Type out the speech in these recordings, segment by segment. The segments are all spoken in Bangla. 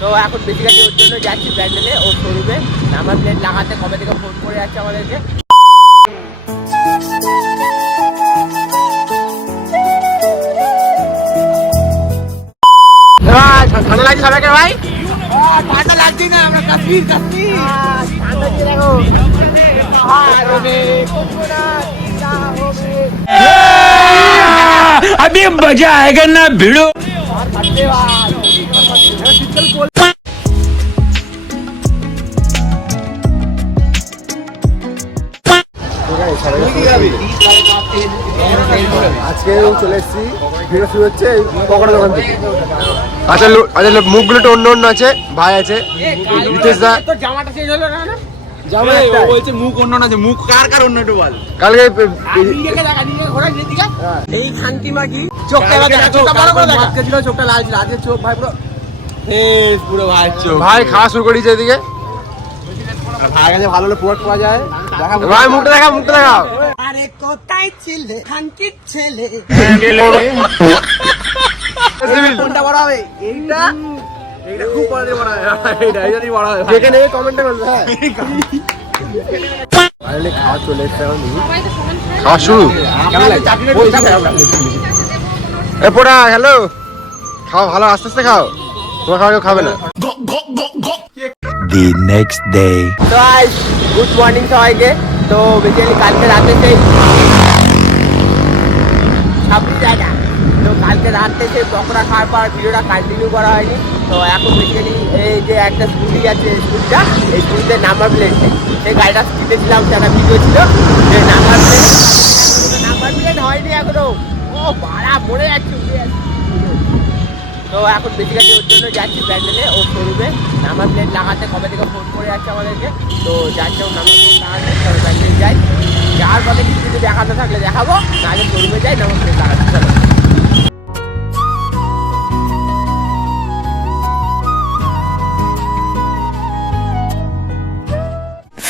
তো এখন বেসিক্যালি ওর জন্য যাচ্ছি ব্যান্ডেলে ও শোরুমে নাম্বার প্লেট লাগাতে কবে থেকে ফোন করে যাচ্ছে আমাদেরকে। ঠান্ডা লাগছে সবাইকে ভাই? ঠান্ডা লাগছে না, আমরা কাশ্মীর কাশ্মীর ঠান্ডা দিয়ে দেখো। अभी मजा आएगा ना भिड़ो। আজকেও চলে এসেছি, ভিডিও শুরু হচ্ছে পকোড়া দোকান থেকে। আচ্ছা আচ্ছা, মুখগুলো তো অন্য অন্য আছে, ভাই আছে রিতেশ দা। তোর জামাটা চেঞ্জ হলো না? জামা একটা বলছে মুখ অন্য না, যে মুখ কার কার অন্য একটু বল। কালকে এই খানকি মাগি চোখটা দেখা, চোখটা বড় করে দেখা। ছিল চোখটা লাল ছিল, আজকে চোখ ভাই পুরো পুরো ভাই চোখ। ভাই খাওয়া শুরু করেছে এদিকে। ভাই কাছে ভালো হলে পোয়াট পাওয়া যায়। ভাই মুখটা দেখা, মুখটা দেখা। আরে কোথায় ছিলে খানকির ছেলে? কোনটা বড় হবে? এইটা এইটা খুব বড় দিয়ে বড় হয়, এইটাই বড় হয়। দেখে নেবে কমেন্টে বলবে। হ্যাঁ ফাইনালি খাওয়া চলে এসেছে এখন। খাওয়া শুরু কেমন লাগছে? এ পোড়া হ্যালো, খাও ভালো, আস্তে আস্তে খাও, তোমার খাওয়া কেউ খাবে না। The next day. তো গাইস গুড মর্নিং সবাইকে। তো বেসিক্যালি কালকে রাতে সেই ছাব্বিশ জায়গা, তো কালকে রাতে সেই পকোড়া খাওয়ার পর ভিডিওটা কন্টিনিউ করা হয়নি। তো এখন বেসিক্যালি এই যে একটা স্কুটি আছে, স্কুটিটা এই স্কুটিতে নাম্বার প্লেট নেই, সেই গাড়িটা স্কুটিতে ছিলাম, একটা ভিডিও ছিল যে নাম্বার প্লেট হয়নি এখনো। ও ভাড়া মরে যাচ্ছে। তো এখন বেসিক্যালি ওর জন্য যাচ্ছি ব্যান্ডেলে ও শোরুমে নাম্বার প্লেট লাগাতে কবে থেকে ফোন করে যাচ্ছে আমাদেরকে। তো যাচ্ছে ও নাম্বার প্লেট লাগাতে, তবে ব্যান্ডেল যাই, যাওয়ার পথে কিছু কিছু দেখাতে থাকলে দেখাবো, নাহলে শোরুমে যাই নাম্বার প্লেট লাগাতে। চলো।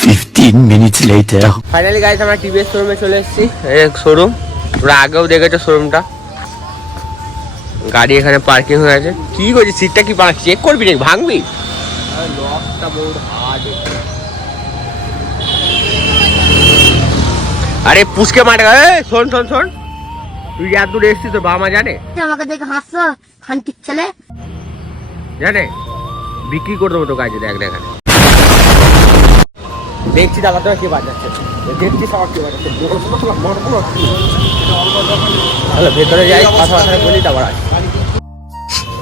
15 minutes later. ফাইনালি গাইস আমরা টিভিএস শোরুমে চলে এসেছি। শোরুম তোমরা আগেও দেখেছো শোরুমটা, গাড়ি এখানে পার্কিং হয়ে আছে। কি করছিস? সিটটা কি চেক করবি নাকি? ভাঙবি? লকটা বহুত হার্ড। আরে পুচকে মাঠে শোন শোন শোন, তুই এত দূরে এসছিস তো বাবা মা জানে? আমাকে দেখে হাসছো খানকির ছেলে। জানে বিক্রি করে দেবো তো কাজে। দেখ দেখ দেখছি দাদা তোরা কে বাজাচ্ছে, দেখছি সবার কে বাজাচ্ছে। হ্যালো ভেতরে যাই, কথা কথা বলি, তারপর আসি।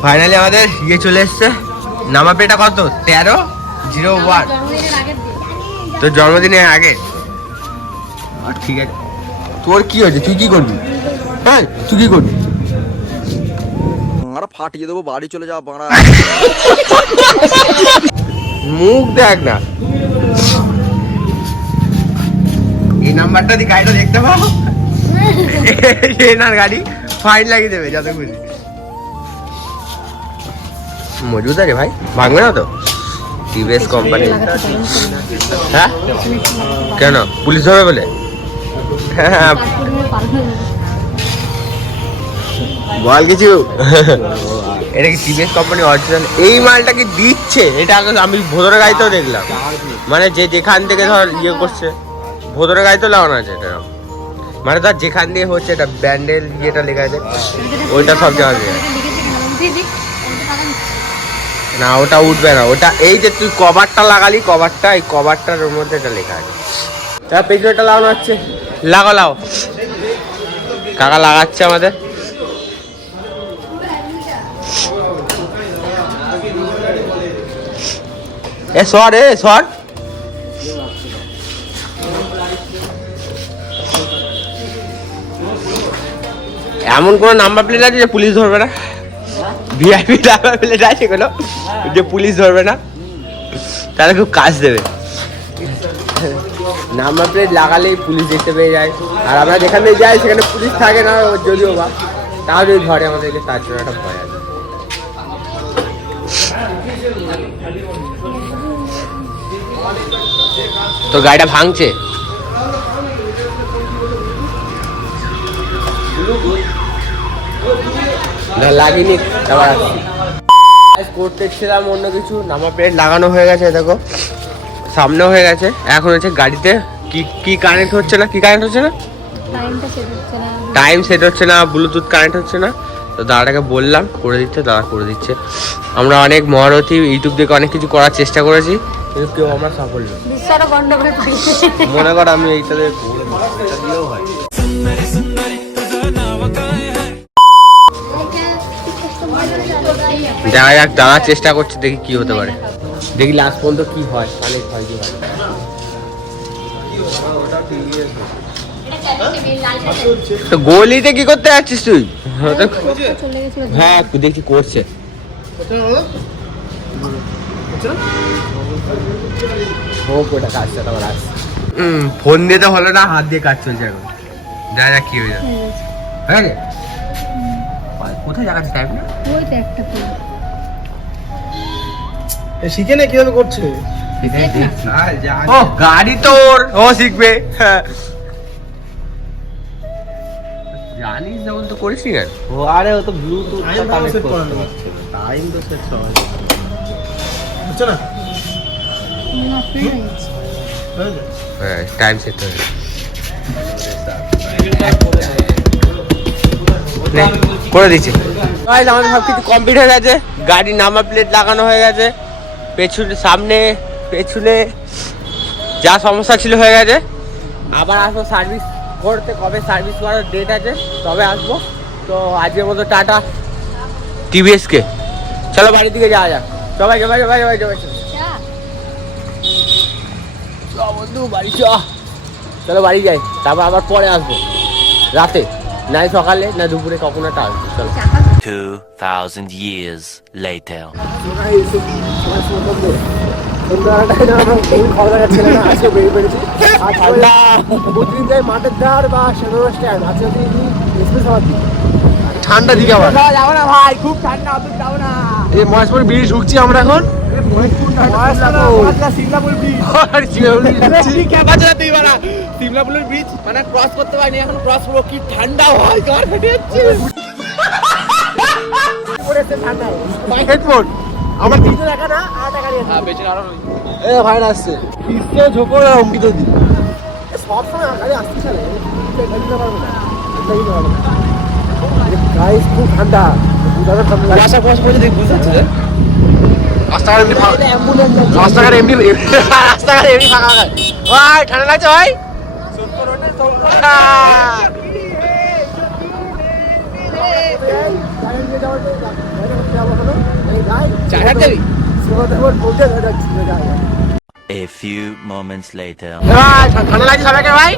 ফাইনালি আমাদের ইয়ে চলে এসছে, নাম্বার প্লেটটা কত? 1301। তোর জন্মদিনের আগে? ঠিক আছে। তোর কি হয়েছে? তুই কি করবি? হ্যাঁ তুই কি করবি? আমরা ফাটিয়ে দেবো, বাড়ি চলে যাওয়া বাড়া। মুখ দেখ না। এই নাম্বারটা দিয়ে গাড়িটা দেখতে পাবো, এনার গাড়ি ফাইন লাগিয়ে দেবে যাতে খুশি। মজুদ আছে ভাই, ভাঙবে না তো? TVS company. হ্যাঁ কেন পুলিশ ধরবে বলে? হ্যাঁ বল কিছু। এটা কি টিভিএস কোম্পানি অরিজিনাল? এই মালটা কি দিচ্ছে? এটা আগে আমি ভোদরের গাড়িতেও দেখলাম, মানে যে যেখান থেকে ধর ইয়ে করছে ভোদরের গাড়িতেও লাগানো আছে এটা, মানে ধর যেখান দিয়ে হচ্ছে এটা ব্যান্ডেল ইয়েটা লেখা আছে, ওইটা সব জায়গায় লেখা আছে। না ওটা উঠবে না, ওটা এই যে তুই কভারটা লাগালি, কভারটা এই কভারটার মধ্যে এটা লেখা আছে। তার পেছনেটা লাগানো হচ্ছে, লাগাও কাকা লাগাচ্ছে আমাদের। এ সর এমন কোন নাম্বার প্লেট আছে যে পুলিশ ধরবে না? ভিআইপি নাম্বার প্লেট আছে কোনো যে পুলিশ ধরবে না? তাহলে খুব কাজ দেবে। নাম্বার প্লেট লাগালেই পুলিশ দেখতে পেয়ে যায়, আর আমরা যেখানে যাই সেখানে পুলিশ থাকে না যদিও বা, তাও যদি ধরে আমাদেরকে তার জন্য একটা ভয় আছে। তো গাড়িটা ভাঙছে, লাগিনি। করতেছিলাম অন্য কিছু, নাম্বার প্লেট লাগানো হয়ে গেছে দেখো, সামনেও হয়ে গেছে। এখন হচ্ছে গাড়িতে কি কানেক্ট হচ্ছে না, কি কানেক্ট হচ্ছে না, টাইম সেট হচ্ছে না, ব্লুটুথ কানেক্ট হচ্ছে না। তো দাদাটাকে বললাম করে দিচ্ছে, দাদা করে দিচ্ছে। আমরা অনেক মহারথী, ইউটিউব থেকে অনেক কিছু করার চেষ্টা করেছি, কিন্তু কেউ আমরা সাফল্য মনে কর আমি এইটা দিয়েও হয়। দেখা যাক, দাদা চেষ্টা করছে, দেখি কি হতে পারে, দেখি লাস্ট পর্যন্ত কি হয়, কানেক্ট হয় কি হয়। তো গলিতে কি করতে যাচ্ছিস তুই? হ্যাঁ দেখছি করছে। ফোন দিয়ে তো হলো না, হাত দিয়ে কাজ চলছে এখন। দেখা যাক কি হয়ে যাবে। হ্যাঁ রে কোথায় যাচ্ছে টাইপ না, শিখে নে কিভাবে করছে। ও গাড়ি তোর, ও শিখবে। জানিস যেমন তো করিস নি কেন? ও আরে ও তো ব্লুটুথ কানেক্ট করতে পারছে, টাইম তো সেট হয় বুঝছো না? হ্যাঁ টাইম সেট হয়ে করে দিচ্ছি। আমাদের সব কিছু কমপ্লিট হয়ে গেছে, গাড়ির নাম্বার প্লেট লাগানো হয়ে গেছে, পেছনে সামনে পেছনে যা সমস্যা ছিল হয়ে গেছে। আবার আসবো সার্ভিস করতে, কবে সার্ভিস করার ডেট আছে তবে আসবো। তো আজকের মতো টাটা টিভিএসকে, চলো বাড়ির দিকে যাওয়া যাক। সবাই সবাই সবাই সবাই সবাই বন্ধু বাড়ি চলো বাড়ি যাই, তারপর আবার পরে আসবো রাতে, নাই সকালে না দুপুরে, কখন একটা আসবো। চলো 2000 years later. ঠান্ডা দিকে আবার যাবো না ভাই, খুব ঠান্ডা, যাবো না। এই মহেশপুর ব্রিজ ঢুকছি আমরা এখন। সিমলাপুরের ব্রিজ মানে ক্রস করতে পারিনি, এখন ক্রস করবো। কি ঠান্ডা হয়, গার ফেটে যাচ্ছে। হেডফোন আমার দিকে দেখা না, ভাই আসছে ঝোপো অঙ্কিত দি সব সময় গাড়ি আসতে চলে, খুব ঠান্ডা। রাস্তাঘাট এমনি ফাঁকা ভাই, ঠান্ডা লাগছে ভাই। A few moments later. ঠান্ডা লাগছে সবাইকে ভাই?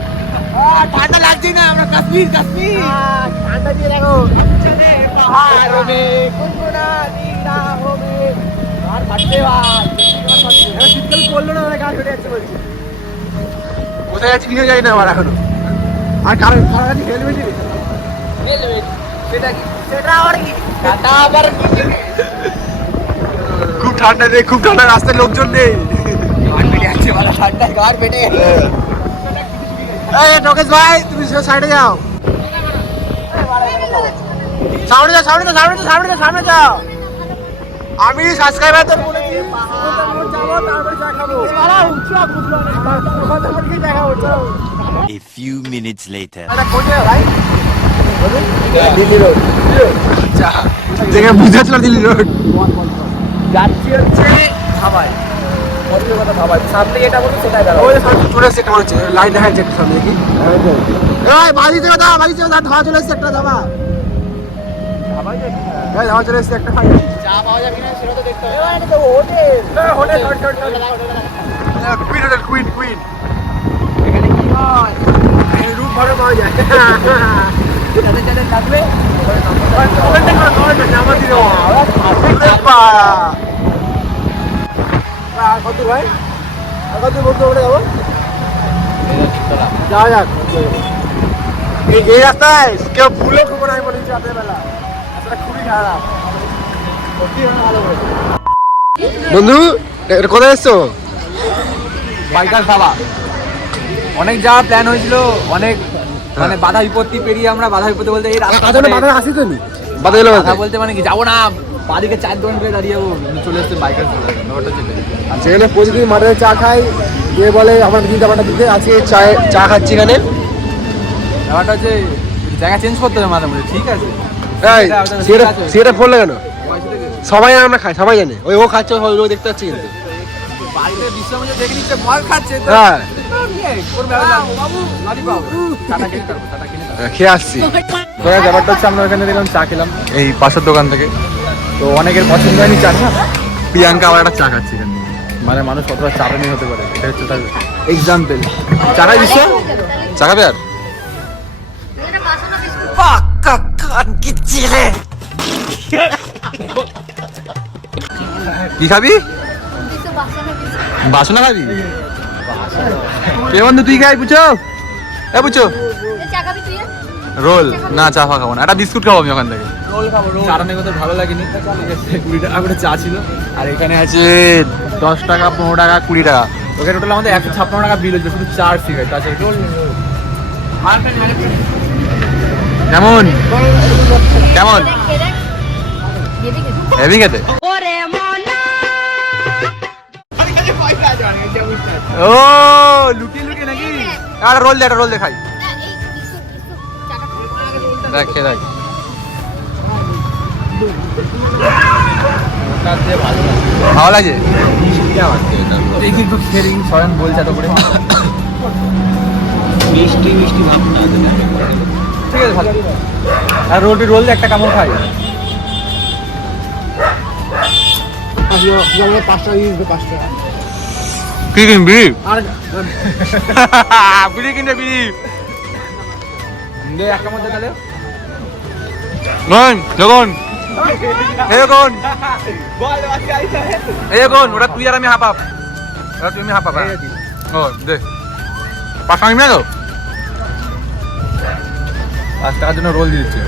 ঠান্ডা লাগছে না, আমরা কাশ্মীর কাশ্মীর ঠান্ডা দিয়ে দেখো শীতকাল পড়লো না, গাড়ি ফেটে যাচ্ছে বলছি। কোথায় যাচ্ছি কিনে যাই না আবার এখনো। আর কারণ হেলমেট সেটা কি, সেটা আবার কি, সেটা আবার কি? খুব ঠান্ডা রে, খুব ঠান্ডা, রাস্তায় লোকজন নেই। ঠান্ডায় গার ফেটে গেছে। এই টোকেশ ভাই তুমি সাইডে যাও, সামনে যাও, সামনে যাও, সামনে যাও, সামনে যাও, সামনে যাও। আমি সাবস্ক্রাইবার তো বলেছি A few minutes later. বুঝাচ্ছিল দিল্লি রোড যাচ্ছি হচ্ছে ধাবায়, কথা ধাবায়, সামনে যেটা বলি সেটাই দাঁড়াবো। চলে এসছে, কেমন হচ্ছে লাইন দেখা যাচ্ছে একটু সামনে দেখি। বাজি দেবে দা, বাজি দেবে দা, ধাওয়া চলে এসছে একটা ধাবা, ধাওয়া চলে এসছে একটা। চা পাওয়া যাবে না সেটা তো দেখতে হবে। এটা তো hotel, hotel queen hotel, queen queen. এখানে কি হয়, রুম ভাড়া পাওয়া যায়। যাদের যাদের লাগবে কত ভাই, আর কত বলতে ওটা যাবো, যাওয়া যাক। এই রাস্তায় কেউ ভুলে খবর আমি বলেছি রাতের বেলা, রাস্তাটা খুবই খারাপ। বন্ধু এটা কোথায় এসছো? বাইকার ধাবা। অনেক যাওয়ার প্ল্যান হয়েছিল, অনেক মানে বাধা বিপত্তি পেরিয়ে আমরা, বাধা বিপত্তি বলতে এই রাস্তা বাধা আসি তো নি, বাধা বাধা বলতে মানে কি যাবো না, বাড়িকে 4 দোকান করে দাঁড়িয়ে যাবো, চলে এসছে বাইকার ব্যাপারটা চলে যেখানে প্রতিদিন মাঠে চা খাই, দিয়ে বলে আমার দিদি ব্যাপারটা দিতে, আজকে চা খাচ্ছি এখানে। ব্যাপারটা হচ্ছে জায়গা চেঞ্জ করতে হবে মাঝে মধ্যে, ঠিক আছে? সেটা ফোনলে কেন? সবাই জানে আমরা খাই, সবাই জানে। ওই ও খাচ্ছে, ওই দেখতে পাচ্ছি কিন্তু। বাড়িতে বিশ্রাম দেখে নিচ্ছে, মাল খাচ্ছে তো। হ্যাঁ খেয়ে আসছি। তো ব্যাপারটা হচ্ছে আমরা ওখানে দেখলাম চা খেলাম এই পাশের দোকান থেকে, তো অনেকের পছন্দ হয়নি চা না। প্রিয়াঙ্কা আবার একটা চা খাচ্ছে এখানে, মানে মানুষ কতটা চাটা নিয়ে হতে পারে, এটা হচ্ছে তার এক্সাম্পল। চা খাই বিশ্ব, চা খাবে আর? কি খাবি? বাসনা খাবি? কে বন্ধু তুই খাই? পুছো এ পুছো রোল না, চা ফা খাবো না, একটা বিস্কুট খাবো আমি ওখান থেকে। চাটা নেই তো ভালো লাগেনি, 20 টাকা করে চা ছিল, আর এখানে আছে 10 টাকা, 15 টাকা, 20 টাকা। ওখানে টোটাল আমাদের 156 টাকা বিল হচ্ছে, শুধু চা সিগারেট। তাছাড়া কেমন কেমন হেভি খেতে? ও লুকিয়ে লুকিয়ে নাকি? একটা রোল দে, একটা রোল দে খাই। দেখ খেয়ে দেখ, ভালো লাগে। দেখি একটু খেয়ে দেখি, সবাই বলছে এত করে মিষ্টি মিষ্টি ভাব না। ঠিক আছে ভালো। আর রোল দে একটা, কেমন খাই? 5 টাকা। কি কিনবি? বিড়ি কিনবে, বিড়ি একটা মধ্যে তাহলে দেখুন এখন ওটা তুই আর আমি হাঁপাপ, ওটা তুই আমি হাঁপাপ। ও দে 5 টাকা নিয়ে যাও। 5 টাকার জন্য রোল দিয়ে দিচ্ছে।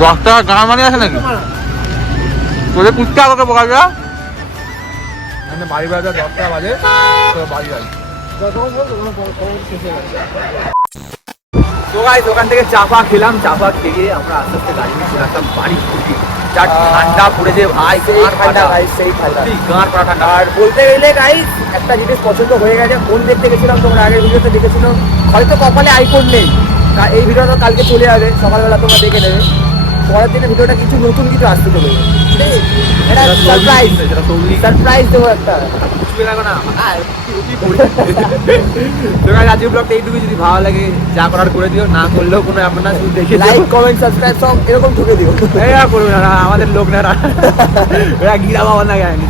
10 টাকা গাঁ মানে আছে নাকি? তোদের কুচকা তোকে বোকা যা বাড়ি বাজে 10 টাকা বাজে, তো বাড়ি বাজে। তো গাইস ওখান থেকে চা ফা খেলাম, চা ফা খেয়ে আমরা আস্তে আস্তে গাড়ি নিয়ে চলে আসলাম বাড়ি ছুটি। যা ঠান্ডা পড়েছে ভাই, সেই ঠান্ডা ভাই, সেই ঠান্ডা, গাঁর পড়া ঠান্ডা। আর বলতে গেলে গাইস একটা জিনিস পছন্দ হয়ে গেছে, ফোন দেখতে গেছিলাম, তোমরা আগের ভিডিওতে দেখেছিলাম, হয়তো কপালে আইফোন নেই, এই ভিডিওটা কালকে চলে যাবে সকালবেলা, তোমরা দেখে নেবে। পরের দিনে ভিডিওটা কিছু নতুন কিছু আসতে চলে যাবে, এটা সারপ্রাইজ, সারপ্রাইজ দেবো একটা। আজকের ব্লগটা এইটুকু, যদি ভালো লাগে যা করার করে দিও, না করলেও কোনো আপনার শুধু দেখে লাইক কমেন্ট সাবস্ক্রাইব সব এরকম ঠুকে দিও। করবে না আমাদের লোক না, এরা গিরা বাবা না গায়নি।